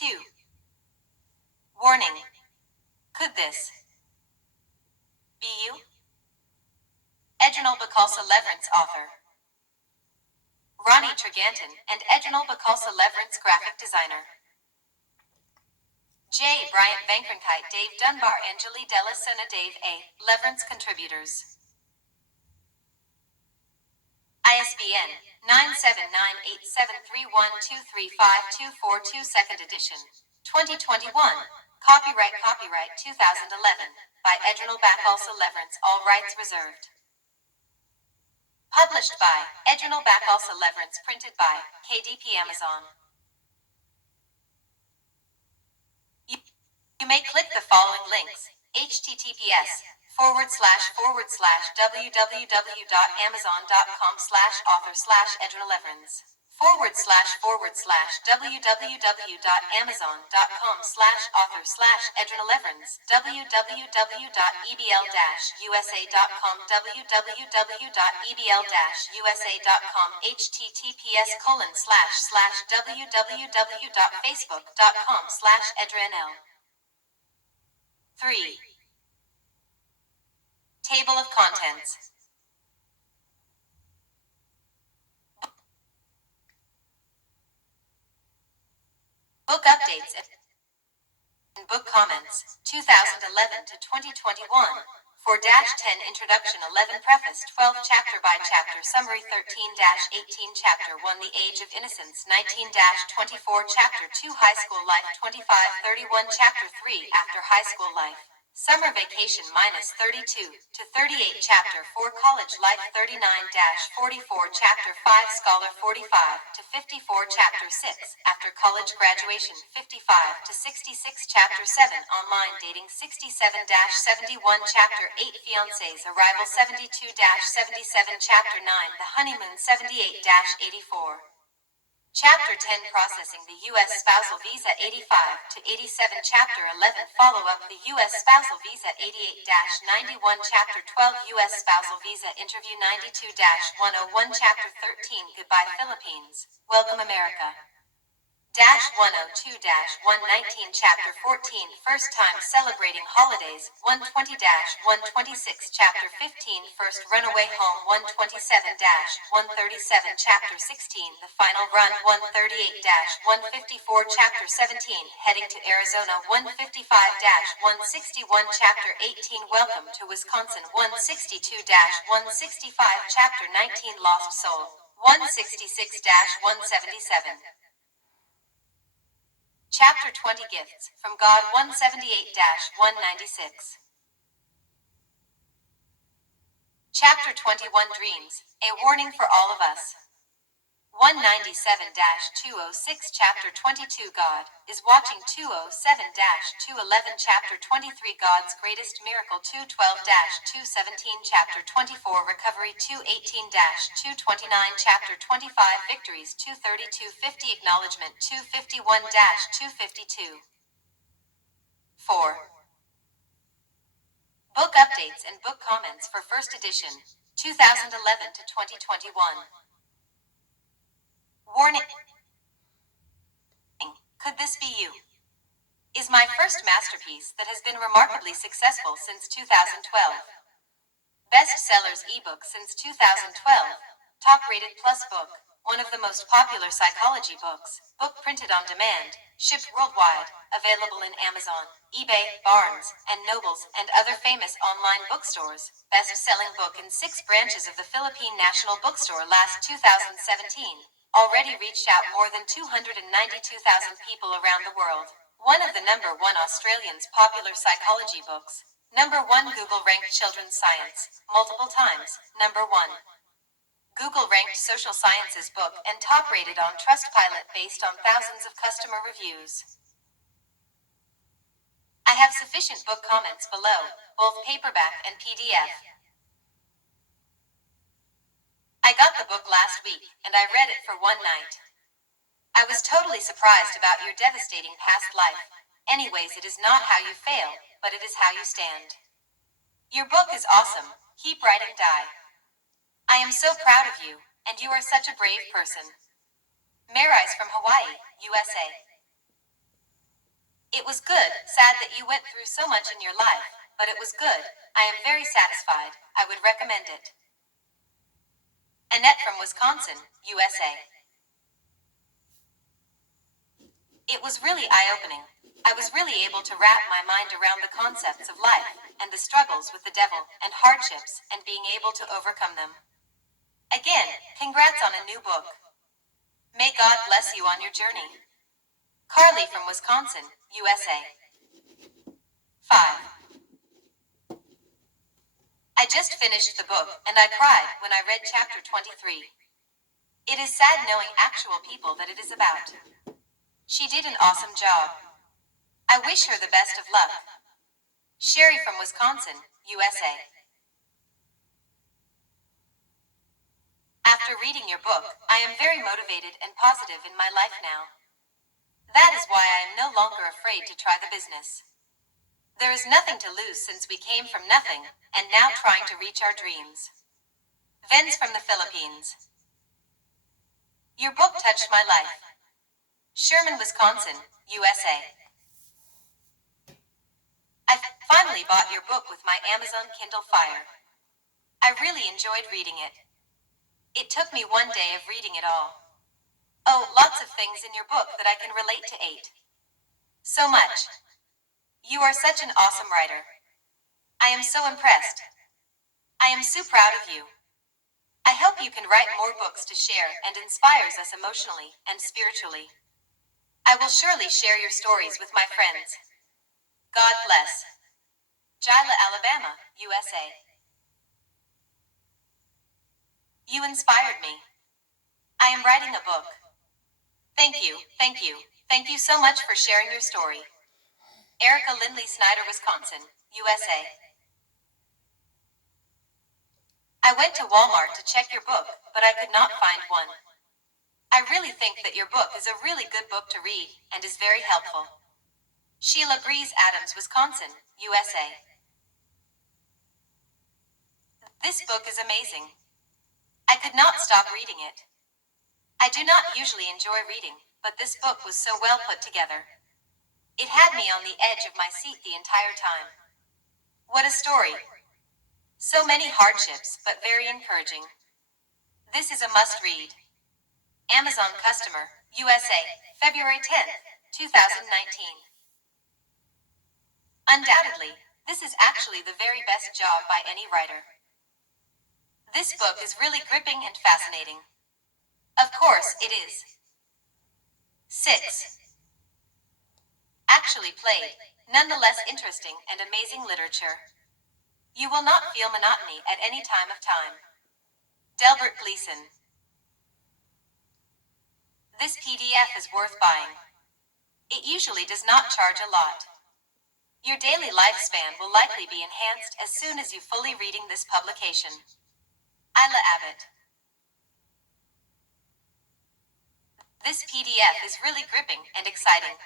2. Warning. Could this be you? Edrinal Bacalsa Leverance author. Ronnie Tregantin and Edrinal Bacalsa Leverance graphic designer. J. Bryant Vankrenkite, Dave Dunbar, Angeli Della Sena, Dave A. Leverance contributors. ISBN 9798731235242 2nd edition. 2021. Copyright 2011. By Edrinal Bacalsa Leverance, all rights reserved. Published by Edrinal Bacalsa Leverance, printed by KDP Amazon. You may click the following links: https://www.amazon.com/author/edrinaleverance /www.amazon.com/author/edrinaleverance www.ebl-usa.com www.ebl-usa.com https://www.facebook.com/edrinl 3. Table of Contents. Book updates and book comments, 2011 to 2021. 4-10 Introduction 11 Preface 12 Chapter by Chapter Summary 13-18 Chapter 1 The Age of Innocence 19-24 Chapter 2 High School Life 25-31 Chapter 3 After High School Life Summer Vacation -32 to 38 Chapter 4 College Life 39-44 Chapter 5 Scholar 45 to 54 Chapter 6 After College Graduation 55 to 66 Chapter 7 Online Dating 67-71 Chapter 8 Fiancés Arrival 72-77 Chapter 9 The Honeymoon 78-84 Chapter 10 Processing the U.S. Spousal Visa 85 to 87 Chapter 11 Follow-up the U.S. Spousal Visa 88-91 Chapter 12 U.S. Spousal Visa Interview 92-101 Chapter 13 Goodbye Philippines, Welcome America 102-119 Chapter 14 First Time Celebrating Holidays 120-126 Chapter 15 First Runaway Home 127-137 Chapter 16 The Final Run 138-154 Chapter 17 Heading to Arizona 155-161 Chapter 18 Welcome to Wisconsin 162-165 Chapter 19 Lost Soul 166-177 Chapter 20 Gifts from God 178-196 Chapter 21 Dreams, a Warning for All of Us 197-206 Chapter 22 God is watching 207-211 Chapter 23 God's Greatest Miracle 212-217 Chapter 24 Recovery 218-229 Chapter 25 Victories 232-50 Acknowledgement 251-252 4. Book updates and book comments for First Edition 2011 to 2021 Warning. Could this be you? Is my first masterpiece that has been remarkably successful since 2012. Bestsellers ebook since 2012. Top-rated plus book. One of the most popular psychology books. Book printed on demand. Shipped worldwide. Available in Amazon, eBay, Barnes and Nobles, and other famous online bookstores. Best-selling book in 6 branches of the Philippine National Bookstore last 2017. Already reached out more than 292,000 people around the world. One of the number 1 Australians' popular psychology books. Number 1 Google ranked children's science, multiple times. Number 1 Google ranked social sciences book and top rated on Trustpilot based on thousands of customer reviews. I have sufficient book comments below, both paperback and PDF. I got the book last week, and I read it for one night. I was totally surprised about your devastating past life. Anyways, it is not how you fail, but it is how you stand. Your book is awesome. Keep writing, die. I am so proud of you, and you are such a brave person. Mary's from Hawaii, USA. It was good, sad that you went through so much in your life, but it was good. I am very satisfied. I would recommend it. Annette from Wisconsin, USA. It was really eye-opening. I was really able to wrap my mind around the concepts of life, and the struggles with the devil, and hardships, and being able to overcome them. Again, congrats on a new book. May God bless you on your journey. Carly from Wisconsin, USA. 5. I just finished the book, and I cried when I read chapter 23. It is sad knowing actual people that it is about. She did an awesome job. I wish her the best of luck. Sherry from Wisconsin, USA. After reading your book, I am very motivated and positive in my life now. That is why I am no longer afraid to try the business. There is nothing to lose since we came from nothing, and now trying to reach our dreams. Vince from the Philippines. Your book touched my life. Sherman, Wisconsin, USA. I finally bought your book with my Amazon Kindle Fire. I really enjoyed reading it. It took me one day of reading it all. Oh, lots of things in your book that I can relate to 8. So much. You are such an awesome writer. I am so impressed. I am so proud of you. I hope you can write more books to share and inspires us emotionally and spiritually. I will surely share your stories with my friends. God bless. Gila, Alabama, USA. You inspired me. I am writing a book. Thank you, thank you, thank you so much for sharing your story. Erica Lindley Snyder, Wisconsin, USA. I went to Walmart to check your book, but I could not find one. I really think that your book is a really good book to read and is very helpful. Sheila Breeze Adams, Wisconsin, USA. This book is amazing. I could not stop reading it. I do not usually enjoy reading, but this book was so well put together. It had me on the edge of my seat the entire time. What a story. So many hardships, but very encouraging. This is a must-read. Amazon customer, USA, February 10th, 2019. Undoubtedly, this is actually the very best job by any writer. This book is really gripping and fascinating. Of course, it is. 6. Actually played, nonetheless interesting and amazing literature. You will not feel monotony at any time of time. Delbert Gleason. This PDF is worth buying. It usually does not charge a lot. Your daily lifespan will likely be enhanced as soon as you fully reading this publication. Isla Abbott. This PDF is really gripping and exciting.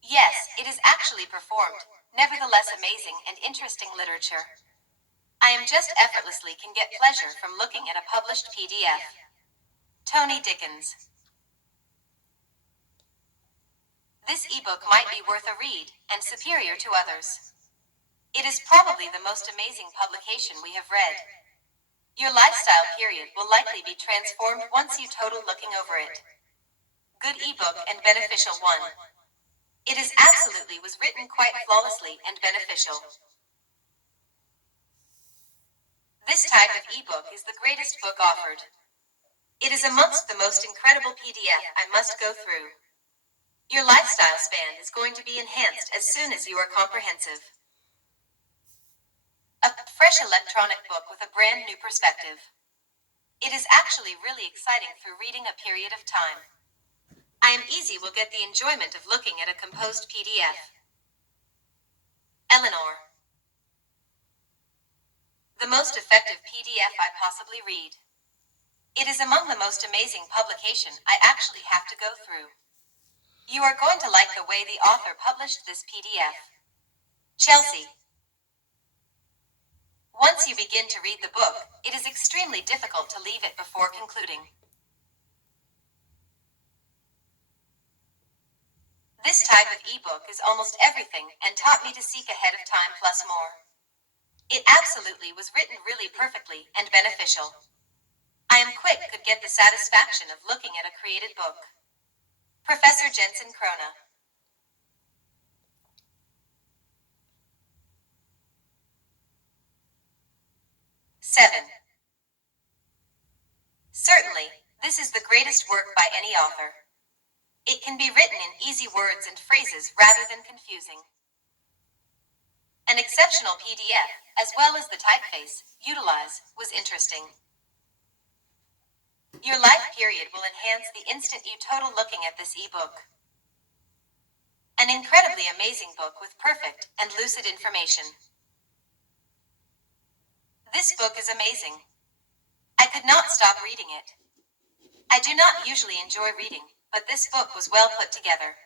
Yes, it is actually performed, nevertheless amazing and interesting literature. I am just effortlessly can get pleasure from looking at a published PDF. Tony Dickens. This ebook might be worth a read and superior to others. It is probably the most amazing publication we have read. Your lifestyle period will likely be transformed once you total looking over it. Good ebook and beneficial one. It is absolutely was written quite flawlessly and beneficial. This type of ebook is the greatest book offered. It is amongst the most incredible PDF I must go through. Your lifestyle span is going to be enhanced as soon as you are comprehensive. A fresh electronic book with a brand new perspective. It is actually really exciting through reading a period of time. I am easy will get the enjoyment of looking at a composed PDF. Eleanor. The most effective PDF I possibly read. It is among the most amazing publication I actually have to go through. You are going to like the way the author published this PDF. Chelsea. Once you begin to read the book, it is extremely difficult to leave it before concluding. This type of ebook is almost everything and taught me to seek ahead of time plus more. It absolutely was written really perfectly and beneficial. I am quick could get the satisfaction of looking at a created book. Professor Jensen Krona. 7. Certainly, this is the greatest work by any author. It can be written in easy words and phrases rather than confusing. An exceptional PDF, as well as the typeface utilized, was interesting. Your life period will enhance the instant you total looking at this ebook. An incredibly amazing book with perfect and lucid information. This book is amazing. I could not stop reading it. I do not usually enjoy reading, but this book was well put together.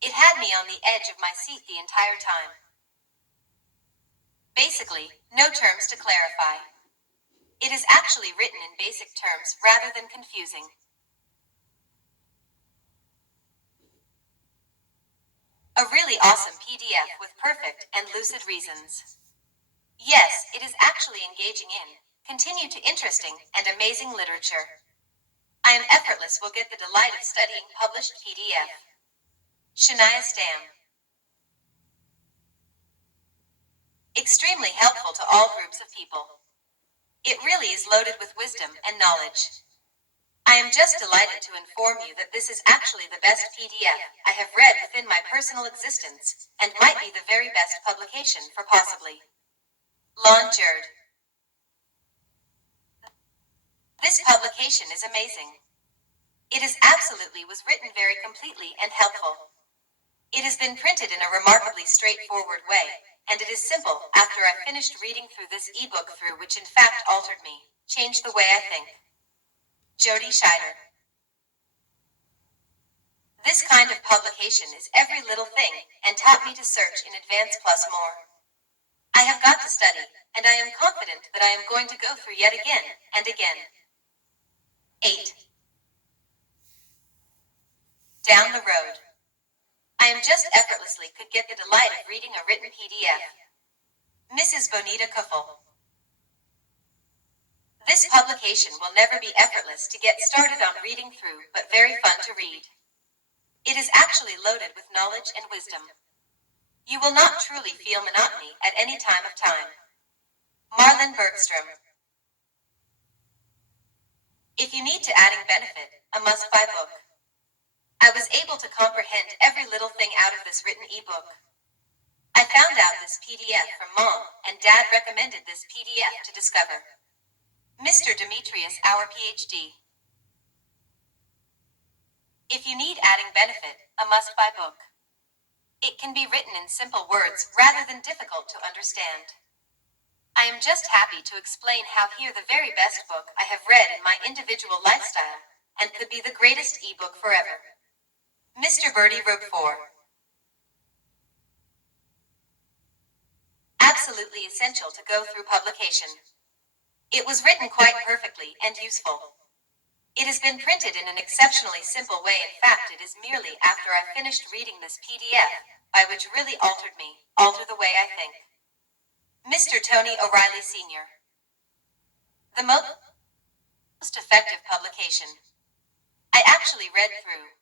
It had me on the edge of my seat the entire time. Basically, no terms to clarify. It is actually written in basic terms rather than confusing. A really awesome PDF with perfect and lucid reasons. Yes, it is actually engaging in, continue to interesting and amazing literature. I am effortless will get the delight of studying published PDF. Shania Stam. Extremely helpful to all groups of people. It really is loaded with wisdom and knowledge. I am just delighted to inform you that this is actually the best PDF I have read within my personal existence, and might be the very best publication for possibly. Lon Jerd. This publication is amazing. It is absolutely was written very completely and helpful. It has been printed in a remarkably straightforward way, and it is simple after I finished reading through this ebook through which in fact altered me, changed the way I think. Jody Scheider. This kind of publication is every little thing, and taught me to search in advance plus more. I have got to study, and I am confident that I am going to go through yet again and again. 8. Down the road. I am just effortlessly could get the delight of reading a written PDF. Mrs. Bonita Kuffel. This publication will never be effortless to get started on reading through, but very fun to read. It is actually loaded with knowledge and wisdom. You will not truly feel monotony at any time of time. Marlin Bergstrom. If you need to adding benefit, a must-buy book. I was able to comprehend every little thing out of this written ebook. I found out this PDF from Mom, and Dad recommended this PDF to discover. Mr. Demetrius, our PhD. If you need adding benefit, a must-buy book. It can be written in simple words rather than difficult to understand. I am just happy to explain how here the very best book I have read in my individual lifestyle, and could be the greatest ebook forever. Mr. Birdie Roquefort. Absolutely essential to go through publication. It was written quite perfectly and useful. It has been printed in an exceptionally simple way. In fact, it is merely after I finished reading this PDF, by which really altered me, alter the way I think. Mr. Tony O'Reilly Sr. The most effective publication. I actually read through.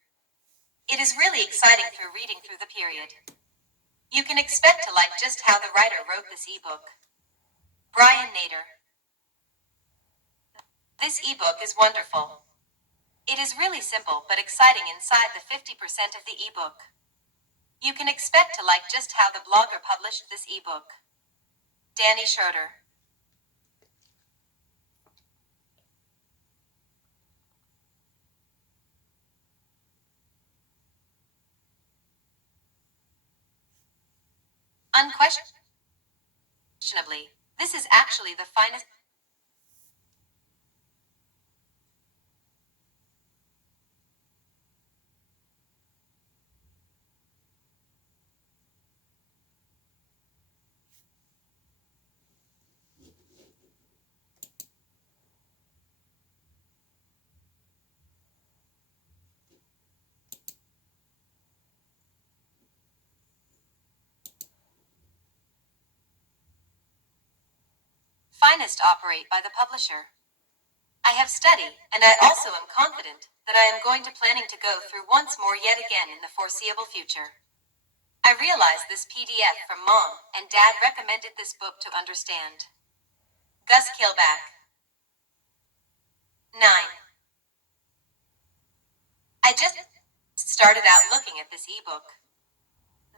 It is really exciting through reading through the period. You can expect to like just how the writer wrote this ebook. Brian Nader. This ebook is wonderful. It is really simple but exciting inside the 50% of the ebook. You can expect to like just how the blogger published this ebook. Danny Schroeder. Unquestionably, this is actually the finest. finest operate by the publisher. I have studied, and I also am confident that I am going to planning to go through once more yet again in the foreseeable future. I realized this PDF from Mom and Dad recommended this book to understand. Gus Kilback. 9. I just started out looking at this ebook.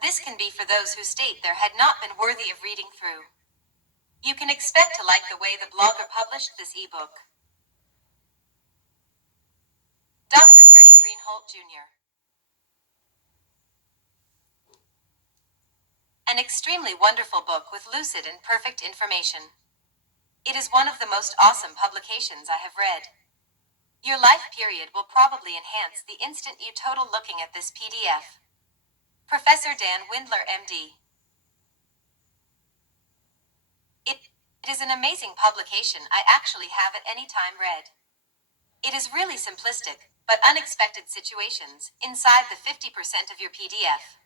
This can be for those who state there had not been worthy of reading through. You can expect to like the way the blogger published this ebook. Dr. Freddie Greenholt Jr. An extremely wonderful book with lucid and perfect information. It is one of the most awesome publications I have read. Your life period will probably enhance the instant you total looking at this PDF. Professor Dan Windler, MD. It is an amazing publication I actually have at any time read. It is really simplistic, but unexpected situations inside the 50% of your PDF.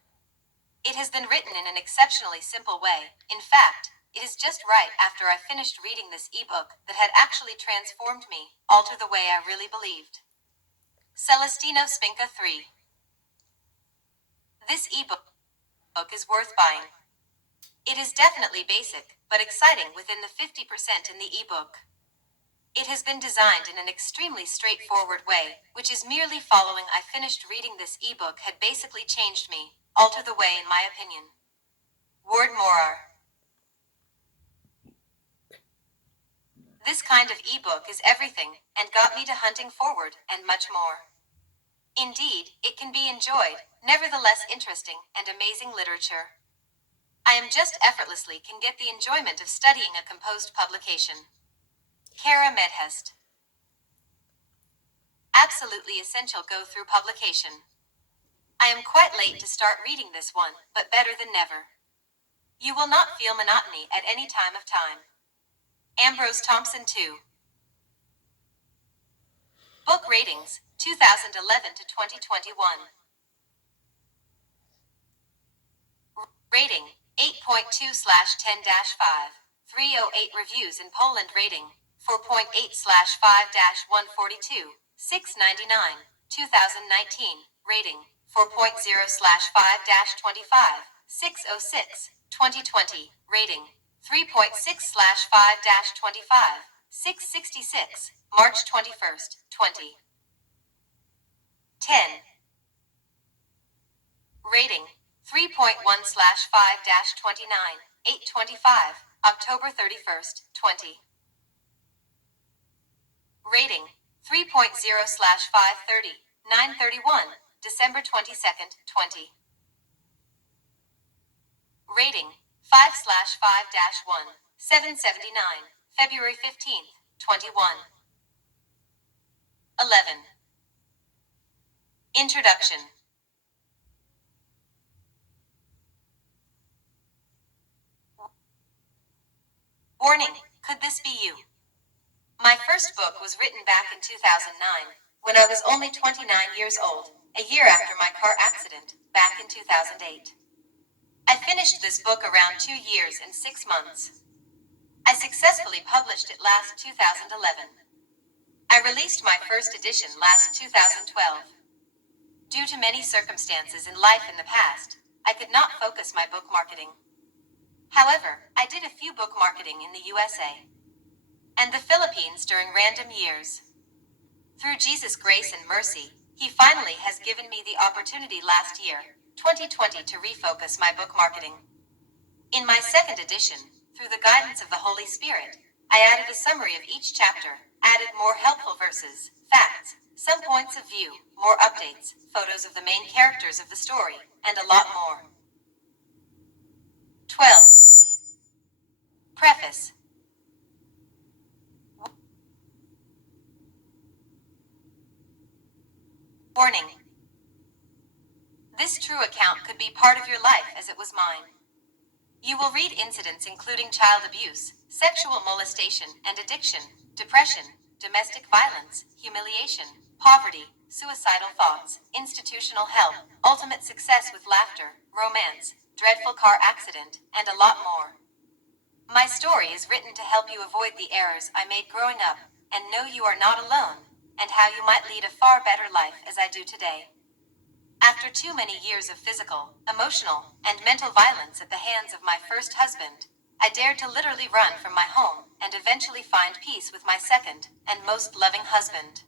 It has been written in an exceptionally simple way. In fact, it is just right after I finished reading this ebook that had actually transformed me, altered the way I really believed. Celestino Spinka 3. This ebook is worth buying. It is definitely basic, but exciting within the 50% in the ebook. It has been designed in an extremely straightforward way, which is merely following I finished reading this ebook had basically changed me, altered the way in my opinion. Ward Morar. This kind of ebook is everything, and got me to hunting forward, and much more. Indeed, it can be enjoyed, nevertheless interesting, and amazing literature. I am just effortlessly can get the enjoyment of studying a composed publication. Kara Medhest. Absolutely essential go-through publication. I am quite late to start reading this one, but better than never. You will not feel monotony at any time of time. Ambrose Thompson 2. Book ratings, 2011 to 2021. Rating, 8.2/10-5. 308 reviews in Poland. Rating, 4.8/5-142. 699. 2019. Rating, 4.0/5-25. 606. 2020. Rating, 3.6/5-25. 666. March 21st, 2010. Rating, 3.1/5-29. 825. October 31st, 20. Rating, 3.0/530. 931. December 22nd, 20. Rating, 5/5-1. 779. February 15th, 21. 11. Introduction. Warning, could this be you? My first book was written back in 2009, when I was only 29 years old, a year after my car accident, back in 2008. I finished this book around 2 years and 6 months. I successfully published it last 2011. I released my first edition last 2012. Due to many circumstances in life in the past, I could not focus my book marketing. However, I did a few book marketing in the USA and the Philippines during random years. Through Jesus' grace and mercy, He finally has given me the opportunity last year, 2020, to refocus my book marketing. In my second edition, through the guidance of the Holy Spirit, I added a summary of each chapter, added more helpful verses, facts, some points of view, more updates, photos of the main characters of the story, and a lot more. 12. Preface. Warning. This true account could be part of your life as it was mine. You will read incidents including child abuse, sexual molestation and addiction, depression, domestic violence, humiliation, poverty, suicidal thoughts, institutional help, ultimate success with laughter, romance, dreadful car accident, and a lot more. My story is written to help you avoid the errors I made growing up and know you are not alone, and how you might lead a far better life as I do today. After too many years of physical, emotional, and mental violence at the hands of my first husband, I dared to literally run from my home and eventually find peace with my second and most loving husband.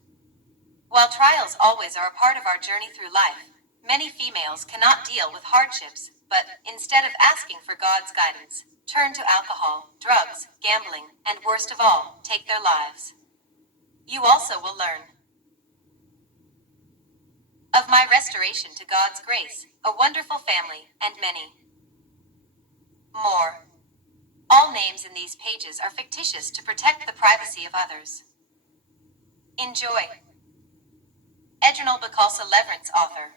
While trials always are a part of our journey through life, many females cannot deal with hardships, but instead of asking for God's guidance, turn to alcohol, drugs, gambling, and worst of all, take their lives. You also will learn of my restoration to God's grace, a wonderful family, and many more. All names in these pages are fictitious to protect the privacy of others. Enjoy. AUDIOBOOK, Leverance author.